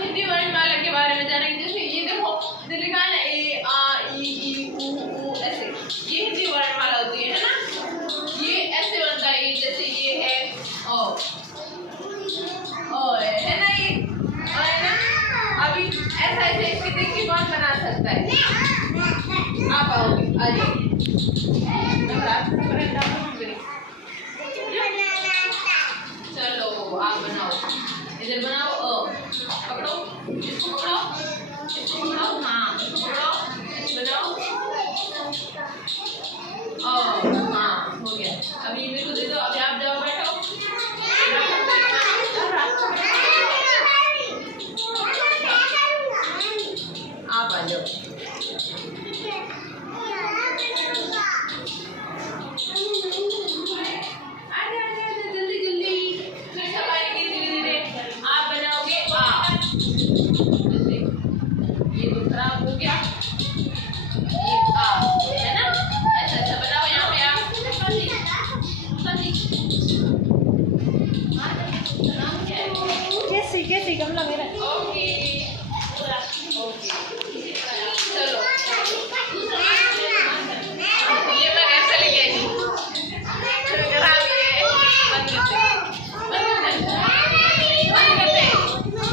हिंदी वर्णमाला के बारे में जानेंगे। जैसे ये देखो, इधर लिखा है ना ए आ ई ई उ ऐसे, ये हिंदी वर्णमाला होती है ना। ये ऐसे बनता है, ये जैसे ये है ओ है ना, ये है ना। अभी ऐसा ऐसे इसकी देखिए कौन बना सकता है? आप आओगे, आ जाइए। चलो आप बनाओ, इधर बनाओ। पकड़ो, इसको पकड़ो, इसको पकड़ो, हाँ इसको पकड़ो, बनाओ। हाँ हो गया। अभी मेरे को दे दो, अभी आप जाओ बैठो। आप आ जाओ। खराब हो गया, ये आ है ना, ऐसा ऐसा बनाओ। यहाँ पे आप कैसी कैसी गमला मेरा। Okay okay.